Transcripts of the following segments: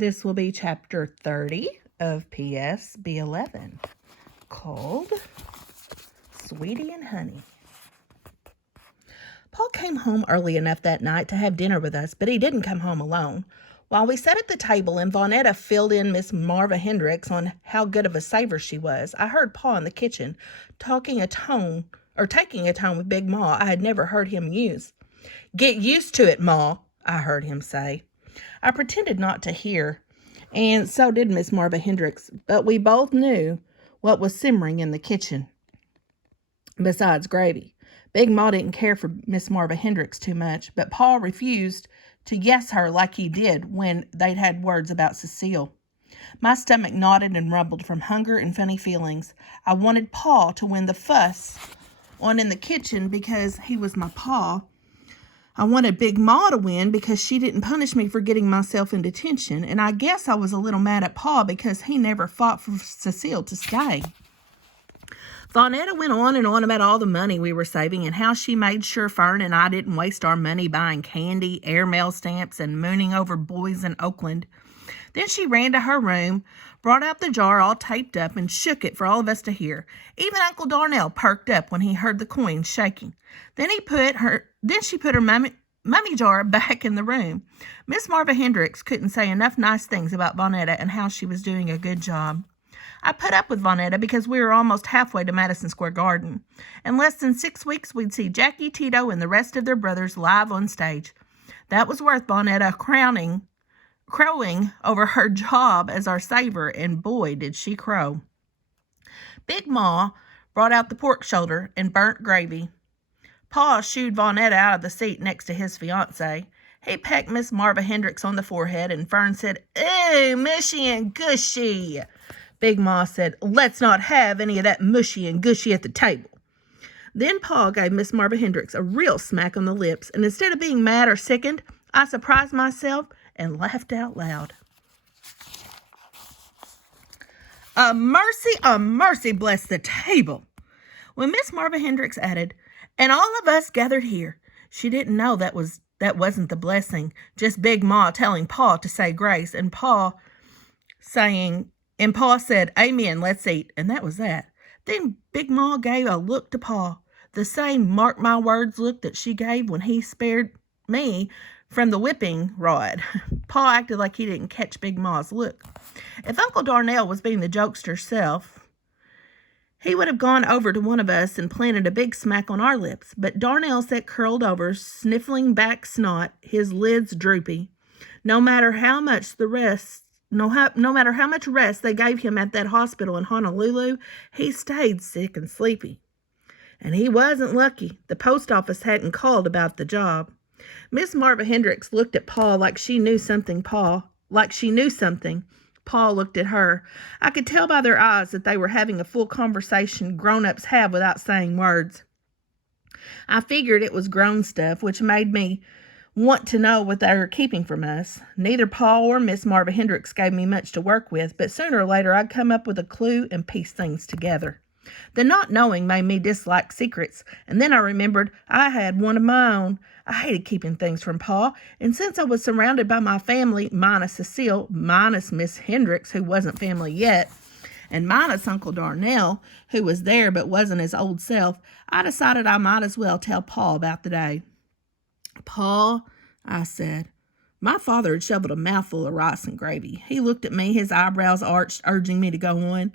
This will be chapter 30 of PSB11, called Sweetie and Honey. Paul came home early enough that night to have dinner with us, but he didn't come home alone. While we sat at the table and Vonetta filled in Miss Marva Hendricks on how good of a saver she was, I heard Paul in the kitchen taking a tone with Big Ma I had never heard him use. "Get used to it, Ma," I heard him say. I pretended not to hear, and so did Miss Marva Hendricks, but we both knew what was simmering in the kitchen. Besides gravy, Big Ma didn't care for Miss Marva Hendricks too much, but Paul refused to yes her like he did when they'd had words about Cecile. My stomach knotted and rumbled from hunger and funny feelings. I wanted Paul to win the fuss on in the kitchen because he was my pa. I wanted Big Ma to win because she didn't punish me for getting myself in detention, and I guess I was a little mad at Pa because he never fought for Cecile to stay. Vonetta went on and on about all the money we were saving and how she made sure Fern and I didn't waste our money buying candy, airmail stamps, and mooning over boys in Oakland. Then she ran to her room, brought out the jar all taped up, and shook it for all of us to hear. Even Uncle Darnell perked up when he heard the coins shaking. Then she put her mummy jar back in the room. Miss Marva Hendricks couldn't say enough nice things about Vonetta and how she was doing a good job. I put up with Vonetta because we were almost halfway to Madison Square Garden. In less than 6 weeks, we'd see Jackie, Tito, and the rest of their brothers live on stage. That was worth Vonetta crowing over her job as our saver, and boy, did she crow. Big Ma brought out the pork shoulder and burnt gravy. Pa shooed Vonetta out of the seat next to his fiancée. He pecked Miss Marva Hendricks on the forehead, and Fern said, "Ooh, mushy and gushy." Big Ma said, "Let's not have any of that mushy and gushy at the table." Then Pa gave Miss Marva Hendricks a real smack on the lips, and instead of being mad or sickened, I surprised myself and laughed out loud. A mercy, bless the table. When Miss Marva Hendricks added, "And all of us gathered here," she didn't know that wasn't the blessing, just Big Ma telling Pa to say grace, and Pa said, "Amen, let's eat," and that was that. Then Big Ma gave a look to Pa, the same mark my words look that she gave when he spared me from the whipping rod. Pa acted like he didn't catch Big Ma's look. If Uncle Darnell was being the jokester's self, he would have gone over to one of us and planted a big smack on our lips, but Darnell sat curled over, sniffling back snot, his lids droopy. No matter how much rest they gave him at that hospital in Honolulu, he stayed sick and sleepy. And he wasn't lucky. The post office hadn't called about the job. Miss Marva Hendricks looked at Paul like she knew something. Paul looked at her. I could tell by their eyes that they were having a full conversation grown-ups have without saying words. I figured it was grown stuff, which made me want to know what they were keeping from us. Neither Paul or Miss Marva Hendricks gave me much to work with, but sooner or later I'd come up with a clue and piece things together. The not knowing made me dislike secrets, and then I remembered I had one of my own. I hated keeping things from Pa, and since I was surrounded by my family, minus Cecile, minus Miss Hendricks, who wasn't family yet, and minus Uncle Darnell, who was there but wasn't his old self, I decided I might as well tell Pa about the day. "Pa," I said. My father had shoveled a mouthful of rice and gravy. He looked at me, his eyebrows arched, urging me to go on.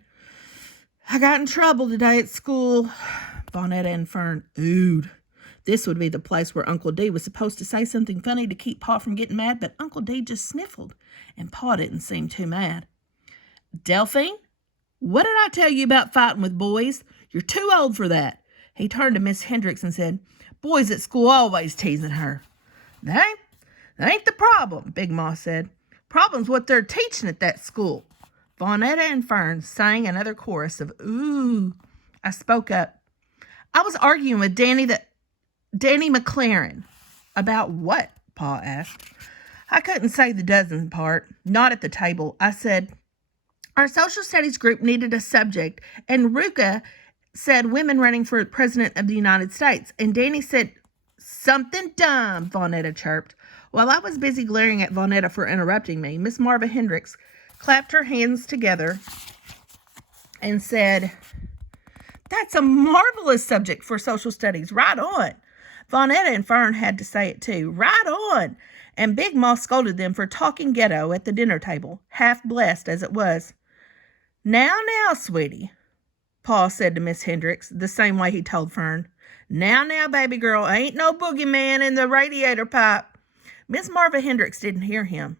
"I got in trouble today at school." Vonetta and Fern oohed. This would be the place where Uncle D was supposed to say something funny to keep Pa from getting mad, but Uncle D just sniffled, and Pa didn't seem too mad. "Delphine, what did I tell you about fighting with boys? You're too old for that." He turned to Miss Hendricks and said, "Boys at school always teasing her." That ain't the problem," Big Ma said. "Problem's what they're teaching at that school." Vonetta and Fern sang another chorus of ooh. I spoke up. "I was arguing with Danny McLaren." "About what?" Pa asked. I couldn't say the dozen part, not at the table. I said, "Our social studies group needed a subject, and Ruka said women running for president of the United States, and Danny said, 'Something dumb,'" Vonetta chirped. While I was busy glaring at Vonetta for interrupting me, Miss Marva Hendricks clapped her hands together and said, "That's a marvelous subject for social studies. Right on." Vonetta and Fern had to say it too. Right on. And Big Ma scolded them for talking ghetto at the dinner table, half blessed as it was. Now, sweetie," Pa said to Miss Hendricks, the same way he told Fern. Now, baby girl, ain't no boogeyman in the radiator pipe." Miss Marva Hendricks didn't hear him,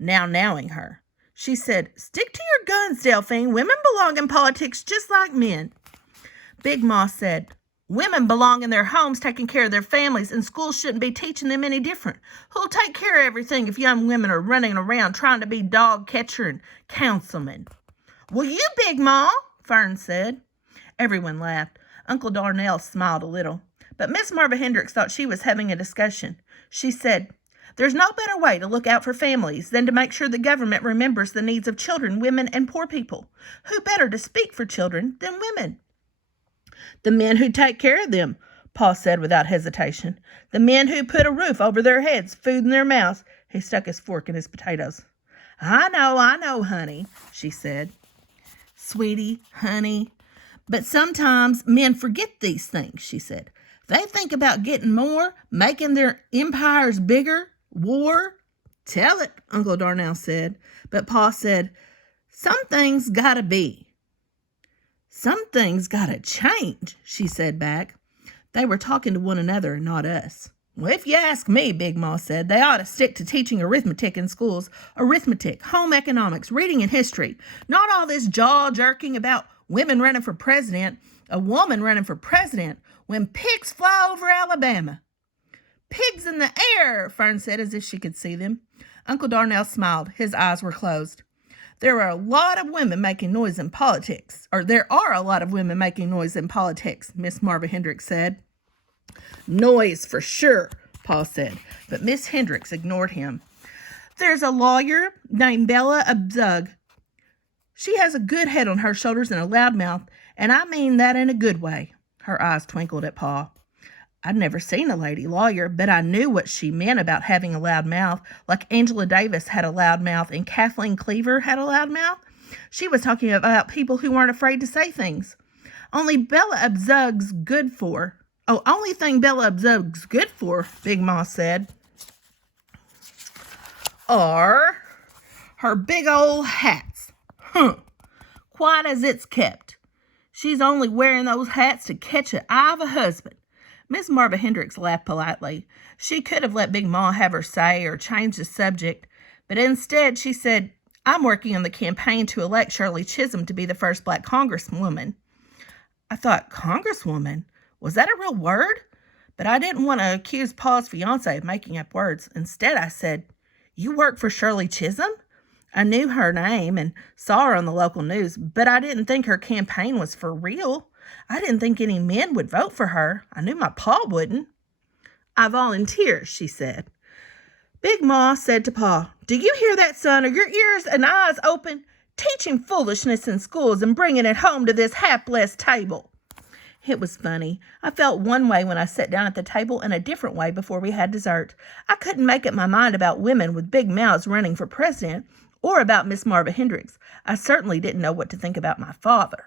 nowing her. She said, "Stick to your guns, Delphine. Women belong in politics just like men." Big Ma said, "Women belong in their homes taking care of their families, and schools shouldn't be teaching them any different. Who'll take care of everything if young women are running around trying to be dog catcher and councilman?" "Well, you, Big Ma," Fern said. Everyone laughed. Uncle Darnell smiled a little. But Miss Marva Hendricks thought she was having a discussion. She said, "There's no better way to look out for families than to make sure the government remembers the needs of children, women, and poor people. Who better to speak for children than women?" "The men who take care of them," Pa said without hesitation. "The men who put a roof over their heads, food in their mouths." He stuck his fork in his potatoes. I know, honey," she said. "Sweetie, honey. But sometimes men forget these things," she said. "They think about getting more, making their empires bigger, war." "Tell it," Uncle Darnell said. But Pa said, "Some things gotta be." "Some things gotta change," she said back. They were talking to one another and not us. "Well, if you ask me," Big Ma said, "they ought to stick to teaching arithmetic in schools. Arithmetic, home economics, reading and history. Not all this jaw-jerking about women running for president, a woman running for president, when pigs fly over Alabama." "Pigs in the air," Fern said as if she could see them. Uncle Darnell smiled. His eyes were closed. There are a lot of women making noise in politics. There are a lot of women making noise in politics," Miss Marva Hendricks said. "Noise for sure," Pa said, but Miss Hendricks ignored him. "There's a lawyer named Bella Abzug. She has a good head on her shoulders and a loud mouth, and I mean that in a good way." Her eyes twinkled at Pa. I'd never seen a lady lawyer, but I knew what she meant about having a loud mouth, like Angela Davis had a loud mouth and Kathleen Cleaver had a loud mouth. She was talking about people who weren't afraid to say things. Only thing Bella Abzug's good for, Big Ma said, are her big old hats. Quite as it's kept. She's only wearing those hats to catch the eye of a husband." Miss Marva Hendricks laughed politely. She could have let Big Ma have her say or change the subject, but instead she said, "I'm working on the campaign to elect Shirley Chisholm to be the first black congresswoman." I thought, congresswoman? Was that a real word? But I didn't want to accuse Pa's fiancé of making up words. Instead, I said, "You work for Shirley Chisholm?" I knew her name and saw her on the local news, but I didn't think her campaign was for real. I didn't think any men would vote for her. I knew my Pa wouldn't. "I volunteer," she said. Big Ma said to Pa, "Do you hear that, son? Are your ears and eyes open? Teaching foolishness in schools and bringing it home to this half-blessed table." It was funny. I felt one way when I sat down at the table and a different way before we had dessert. I couldn't make up my mind about women with big mouths running for president or about Miss Marva Hendricks. I certainly didn't know what to think about my father.